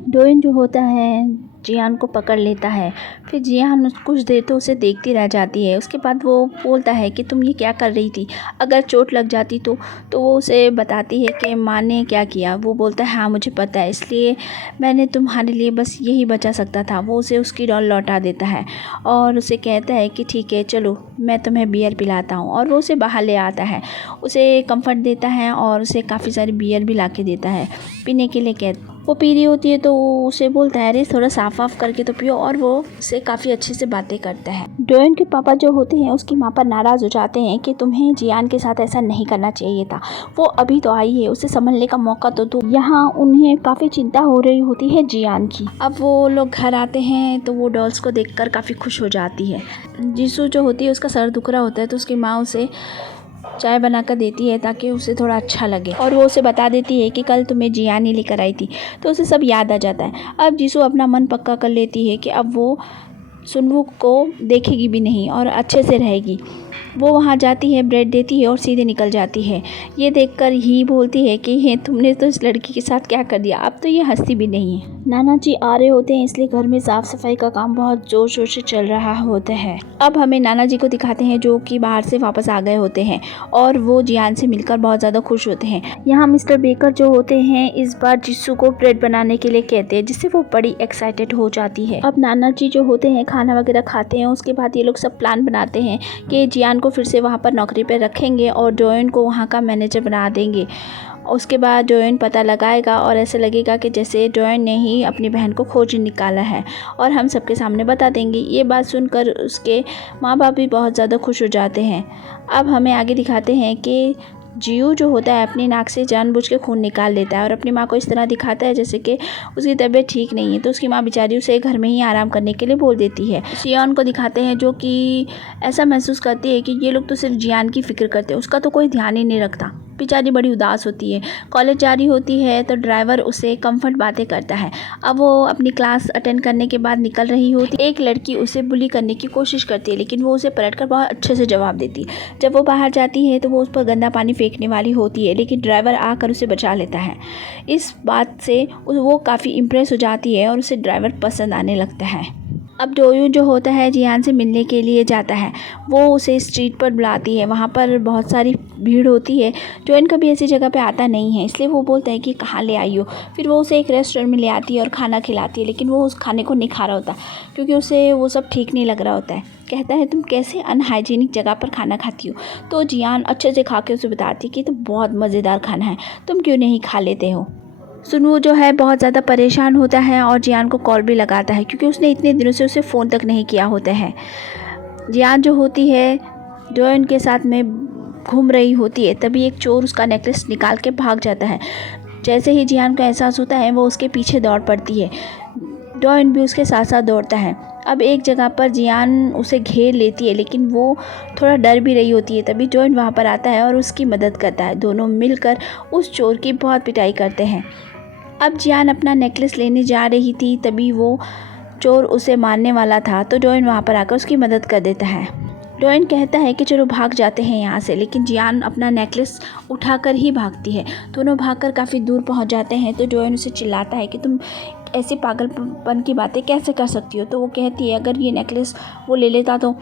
डोएन जो होता है जियान को पकड़ लेता है। फिर जियान कुछ देर तो उसे देखती रह जाती है। उसके बाद वो बोलता है कि तुम ये क्या कर रही थी, अगर चोट लग जाती तो वो उसे बताती है कि माँ ने क्या किया। वो बोलता है हाँ मुझे पता है, इसलिए मैंने तुम्हारे लिए बस यही बचा सकता था। वो उसे उसकी डॉल लौटा देता है और उसे कहता है कि ठीक है चलो मैं तुम्हें बियर पिलाता हूँ। और वो उसे बाहर ले आता है, उसे कंफर्ट देता है और उसे काफ़ी सारी बियर भी ला के देता है पीने के लिए। वो पी रही होती है तो वो उसे बोलता है अरे थोड़ा साफ वाफ करके तो पियो, और वो उससे काफ़ी अच्छे से बातें करता है। डोएन के पापा जो होते हैं उसकी माँ पर नाराज़ हो जाते हैं कि तुम्हें जियान के साथ ऐसा नहीं करना चाहिए था, वो अभी तो आई है, उसे संभलने का मौका तो दो। यहाँ उन्हें काफ़ी चिंता हो रही होती है जियान की। अब वो लोग घर आते हैं तो वो डॉल्स को देखकर काफ़ी खुश हो जाती है। जीसू जो होती है उसका सर दुख रहा होता है तो उसकी माँ उसे चाय बनाकर देती है ताकि उसे थोड़ा अच्छा लगे, और वो उसे बता देती है कि कल तुम्हें जियान ही लेकर आई थी। तो उसे सब याद आ जाता है। अब जीसू अपना मन पक्का कर लेती है कि अब वो सुनवुक को देखेगी भी नहीं और अच्छे से रहेगी। वो वहाँ जाती है, ब्रेड देती है और सीधे निकल जाती है। ये देखकर ही बोलती है कि हे तुमने तो इस लड़की के साथ क्या कर दिया, अब तो ये हंसती भी नहीं है। नाना जी आ रहे होते हैं इसलिए घर में साफ सफाई का काम बहुत जोर शोर से चल रहा होता है। अब हमें नाना जी को दिखाते हैं जो कि बाहर से वापस आ गए होते हैं और वो जियान से मिलकर बहुत ज़्यादा खुश होते हैं। यहाँ मिस्टर बेकर जो होते हैं इस बार जिस्सू को ब्रेड बनाने के लिए कहते हैं, जिससे वो बड़ी एक्साइटेड हो जाती है। अब नाना जी जो होते हैं खाना वगैरह खाते हैं, उसके बाद ये लोग सब प्लान बनाते हैं कि जियान को फिर से वहाँ पर नौकरी पर रखेंगे और डोएन को वहाँ का मैनेजर बना देंगे। उसके बाद डोएन पता लगाएगा और ऐसे लगेगा कि जैसे डोएन ने ही अपनी बहन को खोज निकाला है और हम सबके सामने बता देंगे। ये बात सुनकर उसके माँ बाप भी बहुत ज़्यादा खुश हो जाते हैं। अब हमें आगे दिखाते हैं कि जियू जो होता है अपनी नाक से जानबूझ के खून निकाल लेता है और अपनी माँ को इस तरह दिखाता है जैसे कि उसकी तबीयत ठीक नहीं है। तो उसकी माँ बेचारी उसे घर में ही आराम करने के लिए बोल देती है। सियोन को दिखाते हैं जो कि ऐसा महसूस करती है कि ये लोग तो सिर्फ जियान की फिक्र करते हैं, उसका तो कोई ध्यान ही नहीं रखता। बेचारी बड़ी उदास होती है। कॉलेज जा रही होती है तो ड्राइवर उसे कंफर्ट बातें करता है। अब वो अपनी क्लास अटेंड करने के बाद निकल रही होती है। एक लड़की उसे बुली करने की कोशिश करती है लेकिन वो उसे पलटकर बहुत अच्छे से जवाब देती है। जब वो बाहर जाती है तो वो उस पर गंदा पानी फेंकने वाली होती है लेकिन ड्राइवर आकर उसे बचा लेता है। इस बात से वो काफ़ी इम्प्रेस हो जाती है और उसे ड्राइवर पसंद आने लगता है। अब डोयू जो होता है जियान से मिलने के लिए जाता है। वो उसे स्ट्रीट पर बुलाती है, वहाँ पर बहुत सारी भीड़ होती है। डोयन कभी ऐसी जगह पे आता नहीं है इसलिए वो बोलता है कि कहाँ ले आई हो। फिर वो उसे एक रेस्टोरेंट में ले आती है और खाना खिलाती है लेकिन वो उस खाने को नहीं खा रहा होता क्योंकि उसे वो सब ठीक नहीं लग रहा होता है। कहता है तुम कैसे अनहाइजीनिक जगह पर खाना खाती हो। तो जियान अच्छे से खा के उसे बताती है कि तो बहुत मज़ेदार खाना है, तुम क्यों नहीं खा लेते हो। सुनवू जो है बहुत ज़्यादा परेशान होता है और जियान को कॉल भी लगाता है क्योंकि उसने इतने दिनों से उसे फ़ोन तक नहीं किया होता है। जियान जो होती है डोएन के साथ में घूम रही होती है, तभी एक चोर उसका नेकलेस निकाल के भाग जाता है। जैसे ही जियान को एहसास होता है वो उसके पीछे दौड़ पड़ती है। डोएन भी उसके साथ साथ दौड़ता है। अब एक जगह पर जियान उसे घेर लेती है लेकिन वो थोड़ा डर भी रही होती है। तभी डोएन वहाँ पर आता है और उसकी मदद करता है। दोनों मिलकर उस चोर की बहुत पिटाई करते हैं। अब जियान अपना नेकलेस लेने जा रही थी तभी वो चोर उसे मारने वाला था तो डोएन वहाँ पर आकर उसकी मदद कर देता है। डोएन कहता है कि चलो भाग जाते हैं यहाँ से, लेकिन जियान अपना नेकलेस उठाकर ही भागती है। दोनों भागकर काफ़ी दूर पहुँच जाते हैं तो डोएन उसे चिल्लाता है कि तुम ऐसी पागलपन की बातें कैसे कर सकती हो। तो वो कहती है अगर ये नेकलेस वो ले लेता तो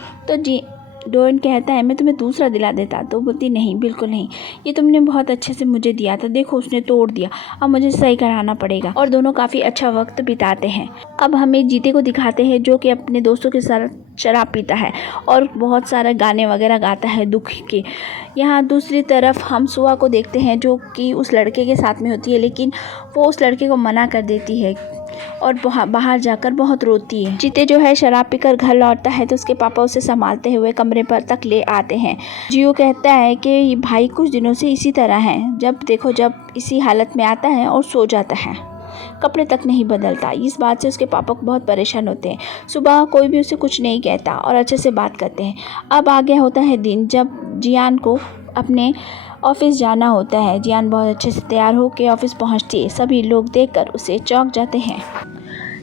डोएन कहता है मैं तुम्हें दूसरा दिला देता। तो बोलती नहीं बिल्कुल नहीं, ये तुमने बहुत अच्छे से मुझे दिया था, देखो उसने तोड़ दिया, अब मुझे सही कराना पड़ेगा। और दोनों काफ़ी अच्छा वक्त बिताते हैं। अब हमें जीते को दिखाते हैं जो कि अपने दोस्तों के साथ शराब पीता है और बहुत सारा गाने वगैरह गाता है दुख के। यहाँ दूसरी तरफ हम सुआ को देखते हैं जो कि उस लड़के के साथ में होती है लेकिन वो उस लड़के को मना कर देती है और बाहर जाकर बहुत रोती है। जीते जो है शराब पीकर घर लौटता है तो उसके पापा उसे संभालते हुए कमरे पर तक ले आते हैं। जियो कहता है कि भाई कुछ दिनों से इसी तरह है, जब देखो जब इसी हालत में आता है और सो जाता है, कपड़े तक नहीं बदलता। इस बात से उसके पापा को बहुत परेशान होते हैं। सुबह कोई भी उसे कुछ नहीं कहता और अच्छे से बात करते हैं। अब आगे होता है दिन जब जियान को अपने ऑफिस जाना होता है। जियान बहुत अच्छे से तैयार होकर ऑफिस पहुंचती है। सभी लोग देखकर उसे चौंक जाते हैं।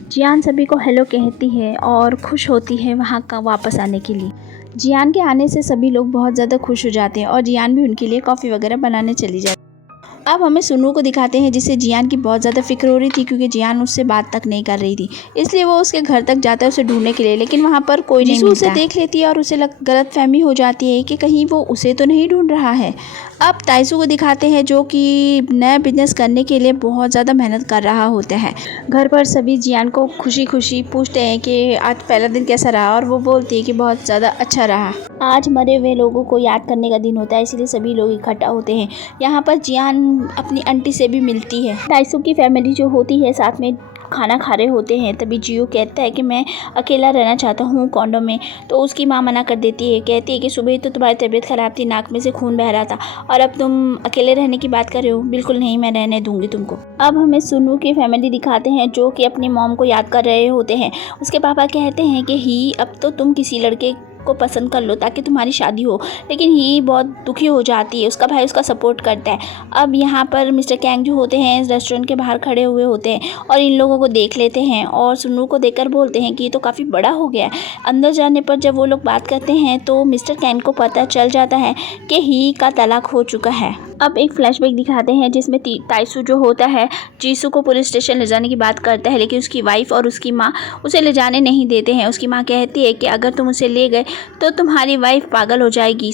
जियान सभी को हेलो कहती है और खुश होती है वहाँ का वापस आने के लिए। जियान के आने से सभी लोग बहुत ज़्यादा खुश हो जाते हैं और जियान भी उनके लिए कॉफ़ी वगैरह बनाने चली जाती है। अब हमें सुनू को दिखाते हैं जिसे जियान की बहुत ज़्यादा फिक्र हो रही थी क्योंकि जियान उससे बात तक नहीं कर रही थी। इसलिए वो उसके घर तक जाता है उसे ढूंढने के लिए, लेकिन वहाँ पर कोई नहीं मिलता। उसे देख लेती है और उसे गलतफहमी हो जाती है कि कहीं वो उसे तो नहीं ढूंढ रहा है। अब ताइसू को दिखाते हैं जो कि नया बिजनेस करने के लिए बहुत ज़्यादा मेहनत कर रहा होता है। घर पर सभी जियान को खुशी खुशी पूछते हैं कि आज पहला दिन कैसा रहा, और वो बोलती है कि बहुत ज़्यादा अच्छा रहा। आज मरे हुए लोगों को याद करने का दिन होता है, इसलिए सभी लोग इकट्ठा होते हैं। यहाँ पर जियान अपनी आंटी से भी मिलती है। ताइसू की फैमिली जो होती है साथ में खाना खा रहे होते हैं, तभी जियो कहता है कि मैं अकेला रहना चाहता हूँ कॉन्डो में। तो उसकी माँ मना कर देती है, कहती है कि सुबह तो तुम्हारी तबीयत ख़राब थी, नाक में से खून बह रहा था, और अब तुम अकेले रहने की बात कर रहे हो। बिल्कुल नहीं, मैं रहने दूंगी तुमको। अब हमें सुनू की फैमिली दिखाते हैं जो कि अपनी मॉम को याद कर रहे होते हैं। उसके पापा कहते हैं कि ही अब तो तुम किसी लड़के को पसंद कर लो ताकि तुम्हारी शादी हो, लेकिन ही बहुत दुखी हो जाती है। उसका भाई उसका सपोर्ट करता है। अब यहाँ पर मिस्टर कैंग जो होते हैं रेस्टोरेंट के बाहर खड़े हुए होते हैं और इन लोगों को देख लेते हैं और सुनू को देखकर बोलते हैं कि ये तो काफ़ी बड़ा हो गया है। अंदर जाने पर जब वो लोग बात करते हैं तो मिस्टर कैंग को पता चल जाता है कि ही का तलाक हो चुका है। अब एक फ्लैशबैक दिखाते हैं जिसमें ताइसू जो होता है जीसू को पुलिस स्टेशन ले जाने की बात करता है, लेकिन उसकी वाइफ और उसकी माँ उसे ले जाने नहीं देते हैं। उसकी माँ कहती है कि अगर तुम उसे ले गए तो तुम्हारी वाइफ पागल हो जाएगी।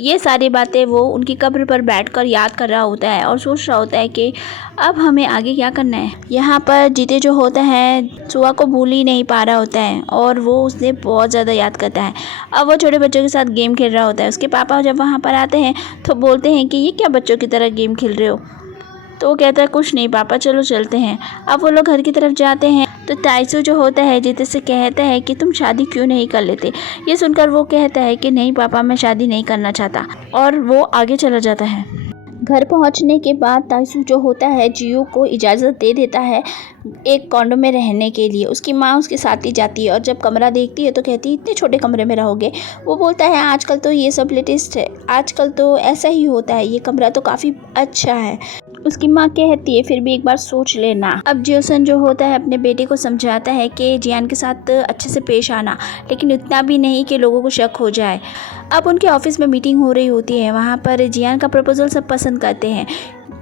ये सारी बातें वो उनकी कब्र पर बैठकर याद कर रहा होता है और सोच रहा होता है कि अब हमें आगे क्या करना है। यहाँ पर जीते जो होता है सुआ को भूल ही नहीं पा रहा होता है और वो उसने बहुत ज़्यादा याद करता है। अब वो छोटे बच्चों के साथ गेम खेल रहा होता है। उसके पापा जब वहाँ पर आते हैं तो बोलते हैं कि ये क्या बच्चों की तरह गेम खेल रहे हो। तो वो कहता है कुछ नहीं पापा, चलो चलते हैं। अब वो लोग घर की तरफ जाते हैं तो ताइसू जो होता है जीते से कहता है कि तुम शादी क्यों नहीं कर लेते। ये सुनकर वो कहता है कि नहीं पापा, मैं शादी नहीं करना चाहता, और वो आगे चला जाता है। घर पहुंचने के बाद ताइसू जो होता है जियो को इजाज़त दे देता है एक कॉन्डो में रहने के लिए। उसकी माँ उसके साथ ही जाती है और जब कमरा देखती है तो कहती है इतने छोटे कमरे में रहोगे। वो बोलता है आजकल तो ये सब लेटेस्ट है, आजकल तो ऐसा ही होता है, ये कमरा तो काफ़ी अच्छा है। उसकी माँ कहती है फिर भी एक बार सोच लेना। अब जियोसन जो होता है अपने बेटे को समझाता है कि जियान के साथ अच्छे से पेश आना, लेकिन इतना भी नहीं कि लोगों को शक हो जाए। अब उनके ऑफिस में मीटिंग हो रही होती है। वहाँ पर जियान का प्रपोजल सब पसंद करते हैं।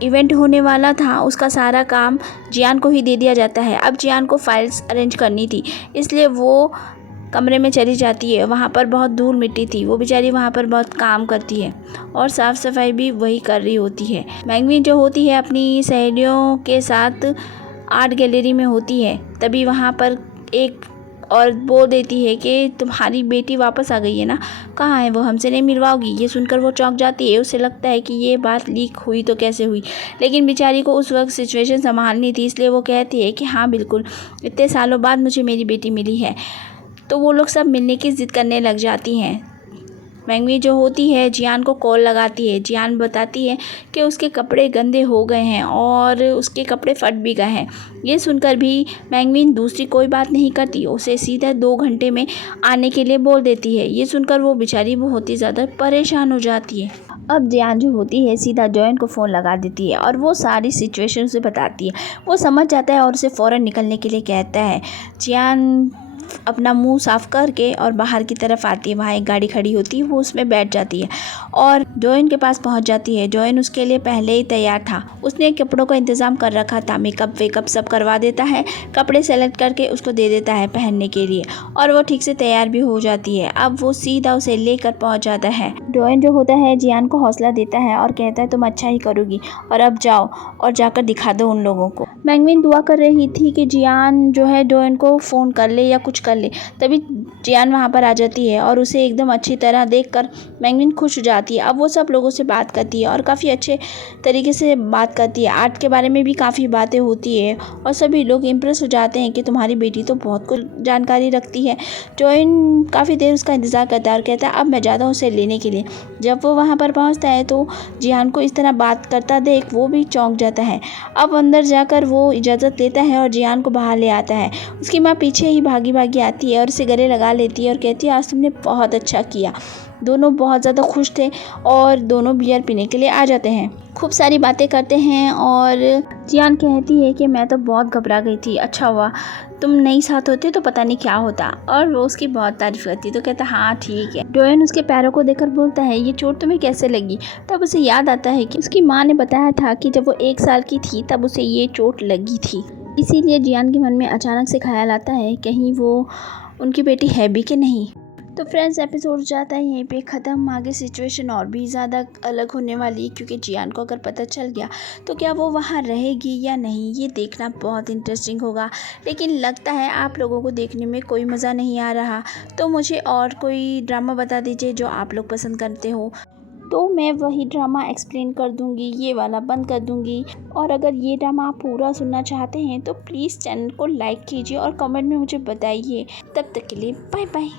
इवेंट होने वाला था, उसका सारा काम जियान को ही दे दिया जाता है। अब जियान को फाइल्स अरेंज करनी थी, इसलिए वो कमरे में चली जाती है। वहाँ पर बहुत धूल मिट्टी थी, वो बेचारी वहाँ पर बहुत काम करती है और साफ़ सफाई भी वही कर रही होती है। मैंगवी जो होती है अपनी सहेलियों के साथ आर्ट गैलरी में होती है। तभी वहाँ पर एक और बोल देती है कि तुम्हारी बेटी वापस आ गई है ना, कहाँ है वो, हमसे नहीं मिलवाओगी। ये सुनकर वो चौंक जाती है। उसे लगता है कि ये बात लीक हुई तो कैसे हुई, लेकिन बेचारी को उस वक्त सिचुएशन संभालनी थी, इसलिए वो कहती है कि हाँ बिल्कुल, इतने सालों बाद मुझे मेरी बेटी मिली है। तो वो लोग सब मिलने की ज़िद करने लग जाती हैं। मैंगवी जो होती है जियान को कॉल लगाती है। जियान बताती है कि उसके कपड़े गंदे हो गए हैं और उसके कपड़े फट भी गए हैं। ये सुनकर भी मैंगवी दूसरी कोई बात नहीं करती, उसे सीधा 2 घंटे में आने के लिए बोल देती है। ये सुनकर वो बेचारी बहुत ही ज़्यादा परेशान हो जाती है। अब जियान जो होती है सीधा जॉयन को फ़ोन लगा देती है और वो सारी सिचुएशन उसे बताती है। वो समझ जाता है और उसे फ़ौरन निकलने के लिए कहता है। जियान अपना मुंह साफ करके और बाहर की तरफ आती है। वहाँ एक गाड़ी खड़ी होती है, वो उसमें बैठ जाती है और जॉयन के पास पहुँच जाती है। जॉयन उसके लिए पहले ही तैयार था, उसने कपड़ों का इंतज़ाम कर रखा था। मेकअप वेकअप सब करवा देता है, कपड़े सेलेक्ट करके उसको दे देता है पहनने के लिए, और वो ठीक से तैयार भी हो जाती है। अब वो सीधा उसे लेकर पहुँच जाता है। जॉयन जो होता है जियान को हौसला देता है और कहता है तुम अच्छा ही करोगी, और अब जाओ और जाकर दिखा दो उन लोगों को। मैंगविन दुआ कर रही थी कि जियान जो है जॉयन को फ़ोन कर ले या कुछ कर ले, तभी जियान वहाँ पर आ जाती है और उसे एकदम अच्छी तरह देखकर मैंगविन खुश हो जाती है। अब वो सब लोगों से बात करती है और काफ़ी अच्छे तरीके से बात करती है। आर्ट के बारे में भी काफ़ी बातें होती है और सभी लोग इम्प्रेस हो जाते हैं कि तुम्हारी बेटी तो बहुत कुछ जानकारी रखती है। जॉयन काफ़ी देर उसका इंतज़ार करता है और कहता है अब मैं जाता हूँ उसे लेने के लिए। जब वो वहाँ पर पहुँचता है तो जियान को इस तरह बात करता देख वो भी चौंक जाता है। अब अंदर जाकर वो इजाज़त लेता है और जियान को बाहर ले आता है। उसकी माँ पीछे ही भागी भागी आती है और उसे गले लगा लेती है और कहती है आज तुमने बहुत अच्छा किया। दोनों बहुत ज़्यादा खुश थे और दोनों बियर पीने के लिए आ जाते हैं। खूब सारी बातें करते हैं और जियान कहती है कि मैं तो बहुत घबरा गई थी, अच्छा हुआ तुम नहीं साथ होते तो पता नहीं क्या होता। और वो उसकी बहुत तारीफ़ करती तो कहता हाँ ठीक है। डोयन उसके पैरों को देखकर बोलता है ये चोट तुम्हें कैसे लगी। तब उसे याद आता है कि उसकी माँ ने बताया था कि जब वो 1 साल की थी तब उसे ये चोट लगी थी। इसीलिए जियान के मन में अचानक से ख्याल आता है कहीं वो उनकी बेटी है भी कि नहीं। तो फ्रेंड्स एपिसोड जाता है यहीं पे ख़त्म। आगे सिचुएशन और भी ज़्यादा अलग होने वाली है क्योंकि जियान को अगर पता चल गया तो क्या वो वहाँ रहेगी या नहीं, ये देखना बहुत इंटरेस्टिंग होगा। लेकिन लगता है आप लोगों को देखने में कोई मज़ा नहीं आ रहा, तो मुझे और कोई ड्रामा बता दीजिए जो आप लोग पसंद करते हो, तो मैं वही ड्रामा एक्सप्लेन कर दूंगी, ये वाला बंद कर दूंगी। और अगर ये ड्रामा आप पूरा सुनना चाहते हैं तो प्लीज़ चैनल को लाइक कीजिए और कमेंट में मुझे बताइए। तब तक के लिए बाय बाय।